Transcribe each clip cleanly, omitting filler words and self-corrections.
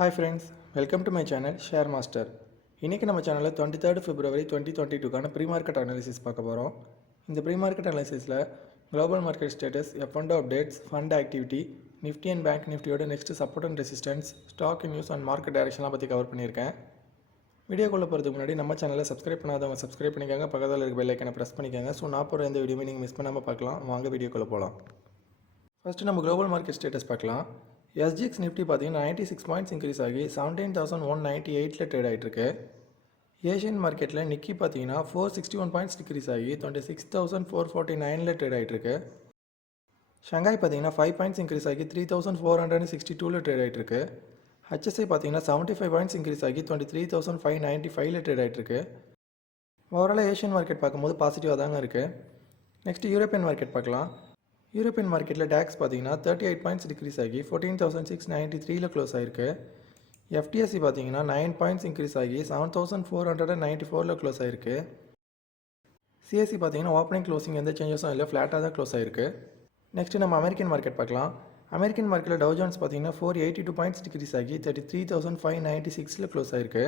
Hi friends, welcome to my channel Share Master. இன்னைக்கு நம்ம சேனலில் 23 February 2022 pre-market analysis பார்க்க போகிறோம். இந்த pre-market analysisல global market status, F&O updates, fund activity, Nifty and Bank Niftyயோட next support and resistance, stock news and market directionலாம் பற்றி cover பண்ணியிருக்கேன். வீடியோக்குள்ளே போகிறதுக்கு முன்னாடி நம்ம சேனலை சப்ஸ்கிரைப் பண்ணாதவங்க சப்ஸ்கிரைப் பண்ணிக்கோங்க, பக்கத்தில் இருக்க பெல் ஐக்கனை ப்ரெஸ் பண்ணிக்கோங்க. ஸோ நான் போகிற இந்த வீடியோவை நீங்கள் மிஸ் பண்ணாமல் பார்க்கலாம். வாங்க வீடியோக்குள்ளே போகலாம். ஃபஸ்ட்டு நம்ம குளோபல் மார்க்கெட் ஸ்டேட்டஸ் பார்க்கலாம். SGX நிஃப்டி பார்த்தீங்கன்னா 96 பாயிண்ட்ஸ் இன்க்ரீஸ் ஆகி 17,198 ட்ரேட் ஆகிட்டுருக்கு. ஏஷியன் மார்க்கெட்டில் நிக்கி பார்த்தீங்கன்னா 461 பாயிண்ட்ஸ் டிக்ரீஸ் ஆகி 26,449 ட்ரேட் ஆகிட்டுருக்கு. ஷங்காய் பார்த்தீங்கன்னா 5 பாயிண்ட்ஸ் இன்க்ரீஸ் ஆகி 3,462 ட்ரேட் ஆகிட்டுருக்கு. HSI பார்த்தீங்கன்னா 75 பாயிண்ட்ஸ் இன்க்ரீஸ் ஆகி 23,595 ட்ரேட் ஆகிட்டுருக்கு. ஓவராலாக ஏஷியன் மார்க்கெட் பார்க்கும்போது பாசிட்டிவாக தாங்க இருக்குது. நெக்ஸ்ட் யூரோப்பியன் மார்க்கெட் பார்க்கலாம். யூரோப்பியன் மார்க்கெட்டில் டேக்ஸ் பார்த்தீங்கன்னா 38 பாயிண்ட்ஸ் டிக்ரீஸ் ஆகி 14,693 க்ளோஸ் ஆகிருக்கு. FTSE பார்த்தீங்கன்னா 9 பாயிண்ட்ஸ் இன்க்ரீஸ் ஆகி 7,494 க்ளோஸ் ஆகிருக்கு. CSE பார்த்தீங்கன்னா ஓப்பனிங் க்ளோசிங் எந்த சேஞ்சஸும் இல்லை, ஃப்ளாட்டாக தான் க்ளோஸ் ஆகிருக்கு. நெக்ஸ்ட்டு நம்ம அமெரிக்கன் மார்க்கெட் பார்க்கலாம். அமெரிக்கன் மார்க்கெட்டில் டவ் ஜோன்ஸ் பார்த்தீங்கன்னா 482 பாயிண்ட்ஸ் டிக்ரீஸ் ஆகி 33,596 க்ளோஸ் ஆகிருக்கு.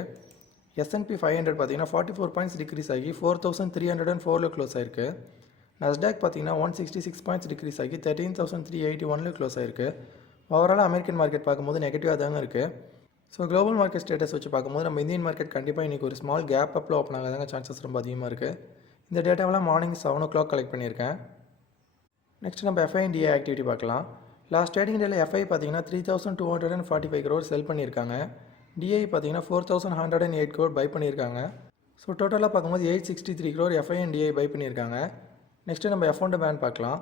S&P 500 பார்த்தீங்கன்னா 44 பாயிண்ட்ஸ் டிக்ரீஸ் ஆகி 4,304 க்ளோஸ் ஆகிருக்கு. நஸ்டாக் பார்த்தீங்கன்னா 166 பாயிண்ட்ஸ் டிக்ரீஸ் ஆகி 13,381 க்ளோஸ் ஆகிருக்கு. ஓவராலாக அமெரிக்கன் மார்க்கெட் பார்க்கும்போது நெகட்டிவாக தாங்க இருக்குது. ஸோ குளோபல் மார்க்கெட் ஸ்டேட்டஸ் வச்சு பார்க்கும்போது நம்ம இந்தியன் மார்க்கெட் கண்டிப்பாக இன்றைக்கி ஒரு ஸ்மால் கேப் அப்பில் ஓப்பன் ஆகாதாங்க சான்சஸ் ரொம்ப அதிகமாக இருக்குது. இந்த டேட்டாவெல்லாம் மார்னிங் 7 o'clock கலெக்ட் பண்ணியிருக்கேன். நெக்ஸ்ட் நம்ம FI and DI ஆக்டிவிட்டி பார்க்கலாம். லாஸ்ட் ட்ரேடிங் டேல FI பார்த்தீங்கன்னா 3,245 crore செல் பண்ணியிருக்காங்க. DI பார்த்தீங்கன்னா 4,108 crore பை பண்ணியிருக்காங்க. ஸோ டோட்டலாக பார்க்கும்போது 863 crore FI and DI buy பண்ணியிருக்காங்க. நெக்ஸ்ட்டு நம்ம F&O பேன் பார்க்கலாம்.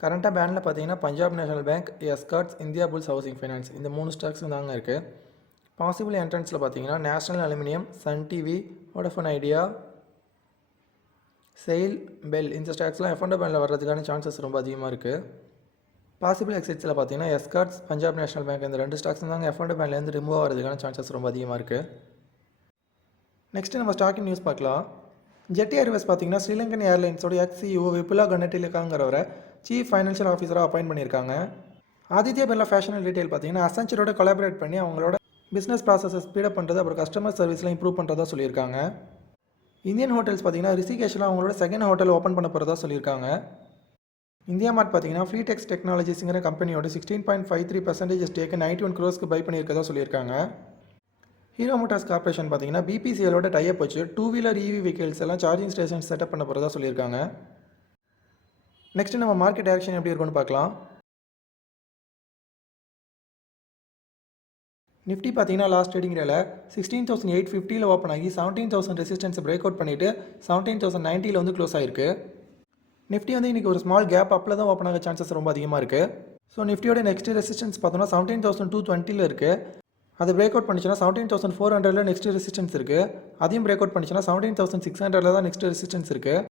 கரண்ட்டாக பேனில் பார்த்தீங்கன்னா Punjab national bank, escorts, India bulls housing finance இந்த 3 ஸ்டாக்ஸும் தாங்க இருக்குது. பாசிபிள் என்ட்ரன்ஸில் பார்த்தீங்கன்னா national aluminium, sun TV, Vodafone Idea, SAIL, BEL இந்த ஸ்டாக்ஸ்லாம் F&O பேனில் வர்றதுக்கான சான்சஸ் ரொம்ப அதிகமாக இருக்குது. பாசிபிள் எக்ஸிட்ஸில் பார்த்தீங்கன்னா எஸ்கார்ட்ஸ், பஞ்சாப் நேஷனல் பேங்க் இந்த 2 ஸ்டாக்ஸும் தாங்க F&O பேன்லேருந்து ரிமூவ் ஆகிறதுக்கான சான்சஸ் ரொம்ப அதிகமாக இருக்குது. நெக்ஸ்ட்டு நம்ம ஸ்டாக்கிங் நியூஸ் பார்க்கலாம். ஜெட் ஏர்வேஸ் பார்த்தீங்கன்னா ஸ்ரீலங்கன் ஏர்லைன்ஸோட CEO விபுலா கணட்டிலுக்காங்கிறவரை சீஃப் ஃபைனான்ஷியல் ஆஃபீஸராக அப்பாயிண்ட் பண்ணியிருக்காங்க. Aditya Birla fashion and retail பார்த்தீங்கன்னா அசென்ச்சரோட கொலாபரேட் பண்ணி அவங்களோட பிஸ்னஸ் ப்ராசஸை ஸ்பீடப் பண்ணுறது, அப்புறம் கஸ்டமர் சர்வீஸ்லாம் இம்ப்ரூவ் பண்ணுறதா சொல்லியிருக்காங்க. இந்தியன் ஹோட்டல்ஸ் பார்த்தீங்கன்னா ரிஷிகேஷில் அவங்களோட செகண்ட் ஹோட்டல் ஓப்பன் பண்ண போகிறதா சொல்லியிருக்காங்க. இந்தியா மார்ட் பார்த்தீங்கன்னா ஃப்ரீடெக்ஸ் டெக்னாலஜிஸுங்கிற கம்பெனியோட 16.53% ஸ்டேக்கு 91 crore பை பண்ணியிருக்கதா சொல்லியிருக்காங்க. ஹீரோ மோட்டார்ஸ் கார்பரேஷன் பார்த்தீங்கன்னா BPCLோட டைப் வச்சு 2-wheeler EV வெஹிக்கிள்ஸ் எல்லாம் சார்ஜிங் ஸ்டேஷன் செட்டப் பண்ண போகிறதா சொல்லியிருக்காங்க. நெக்ஸ்ட் நம்ம மார்க்கெட் டைரக்ஷன் எப்படி இருக்குன்னு பார்க்கலாம். நிஃப்டி பார்த்தீங்கன்னா லாஸ்ட் ட்ரேடிங் டேல 16,850 ஓப்பன் ஆகி 17,000 ரெசிஸ்டன்ஸ் பிரேக் அவுட் பண்ணிவிட்டு 17,090 வந்து க்ளோஸ் ஆகிருக்கு. நிஃப்டி வந்து இன்றைக்கி ஒரு ஸ்மால் கேப் அப்பில் தான் ஓப்பன் ஆக சான்சஸ் ரொம்ப அதிகமாக இருக்குது. ஸோ நிஃப்டியோட நெக்ஸ்ட் ரெசிஸ்டன்ஸ் பார்த்தோம்னா 17,220 இருக்குது. அது பிரேக் அவுட் பண்ணிச்சுன்னா 17,400 நெக்ஸ்ட் ரெசிஸ்டன்ஸ் இருக்குது. அதையும் பிரேக் அவுட் பண்ணிச்சுன்னா 17,600 தான் நெக்ஸ்ட் ரெசிஸ்டன்ஸ் இருக்குது.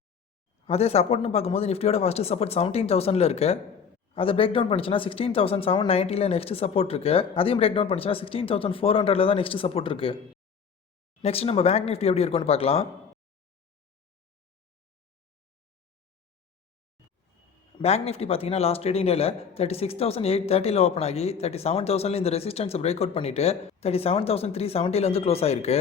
அதே சப்போர்ட்னு பார்க்கும்போது நிஃப்டியோட ஃபஸ்ட்டு சப்போர்ட் 17,000 இருக்குது. அதை பிரேக் டவுன் பண்ணிச்சுன்னா 16,790 நெக்ஸ்ட் சப்போர்ட் இருக்குது. அதையும் பிரேக் டவுன் பண்ணிச்சுன்னா 16,400 தான் நெக்ஸ்ட் சப்போர்ட் இருக்குது. நெக்ஸ்ட் நம்ம பேங்க் நிஃப்டி எப்படி இருக்குன்னு பார்க்கலாம். பேங்க் நிஃப்டி பார்த்தீங்கன்னா லாஸ்ட் ட்ரேடிங் டேல 36,830 ஓப்பன் ஆகி 37,000 இந்த ரெசிஸ்டன்ஸ் பிரேக் அவுட் பண்ணிவிட்டு 37,370 வந்து க்ளோஸ் ஆகிருக்கு.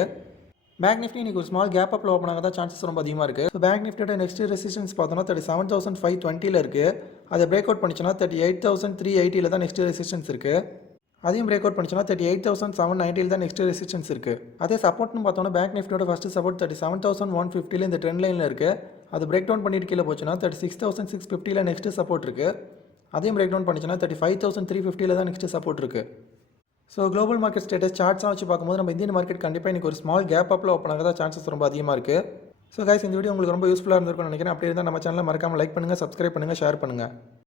பேங்க் நிஃப்டி இன்றைக்கி ஒரு ஸ்மால் கேப் அப்பில் ஓப்பன் ஆக தான் சான்சஸ் ரொம்ப அதிகமாக இருக்குது. ஸோ பேங்க் நிஃப்டியோட நெக்ஸ்ட் ரெசிஸ்டன்ஸ் பார்த்தோன்னா 37,520 இருக்குது. அதை பிரேக் அவுட் பண்ணிச்சுன்னா 38,380 தான் நெக்ஸ்ட் ரெசிஸ்டன்ஸ் இருக்குது. அதையும் பிரேக் அவுட் பண்ணிச்சுன்னா 38,790 தான் நெக்ஸ்ட் ரெசிஸ்டன்ஸ் இருக்குது. அதே சப்போர்ட்னு பார்த்தோன்னா பேங்க் நிஃப்டியோட ஃபஸ்ட்டு சப்போர்ட் 37,150 இந்த ட்ரெண்ட் லைனில் இருக்குது. அது பிரேக் டவுன் பண்ணிட்டு கீழே போச்சுன்னா 36,650 நெக்ஸ்ட் சப்போர்ட் இருக்குது. அதையும் பிரேக் டவுன் பண்ணிச்சுன்னா 35,350 தான் நெக்ஸ்ட் சப்போர்ட் இருக்குது. ஸோ குளோபல் மார்க்கெட் ஸ்டேட்டஸ் சார்ட்ஸாக வச்சு பார்க்கும்போது நம்ம இந்தியன் மார்க்கெட் கண்டிப்பாக இன்றைக்கி ஒரு ஸ்மால் கேப் அப்பில் ஓப்பன் ஆக தான் சான்சஸ் ரொம்ப அதிகமாக இருக்குது. ஸோ கைஸ் இந்த வீடியோ உங்களுக்கு ரொம்ப யூஸ்ஃபுல்லாக இருந்திருக்கும்னு நினைக்கிறேன். அப்படி இருந்தால் நம்ம சேனலை மறக்காமல் லைக் பண்ணுங்கள், சப்ஸ்கிரைப் பண்ணுங்கள், ஷேர் பண்ணுங்கள்.